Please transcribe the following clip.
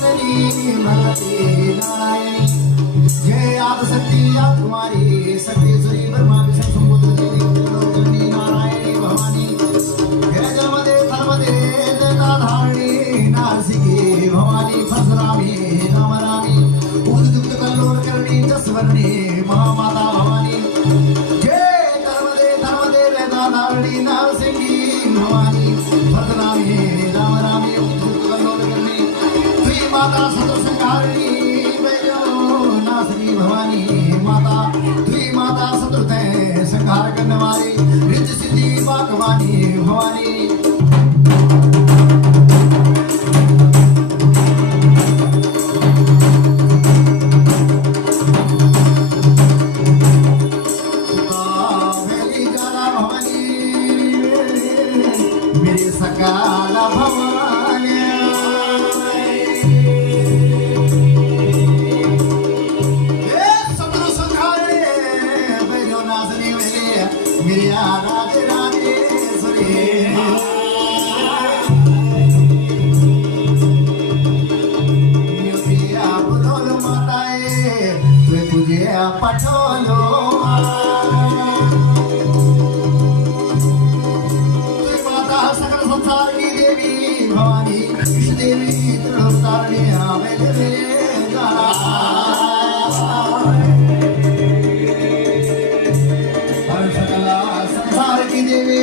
वंदनी भगवती नारायणी जय आदिशक्ति कुमारी सत्येश्वरी ब्रह्मा विष्णु संबोध देवी नारायणी भवानी जय जन्मदे धर्मदे जगदाधारिणी नारसिंही भवानी परशुरामी रामरामी उद्युक्त कल्लोल करणी जसवर्णी महामाता भवानी जय धर्मदे जगदाधारिणी नारसिंही भवानी परशुरामी रामरामी उद्युक्त कल्लोल करणी तुई माता सतसंहारिणी नासरी भवानी माता तुई माता शत्रुते संहार करने वाली रिद्धि सिद्धि भगवानी भवानी मेरी सकाल भवानी मेरिया राधे राधे सुरे पिया बोलो माताए तुझे पठोलो माता सकल संसार की देवी भवानी इस देवी त्रिलोकतारिणी आवेले मेरे गाना संसार की देवी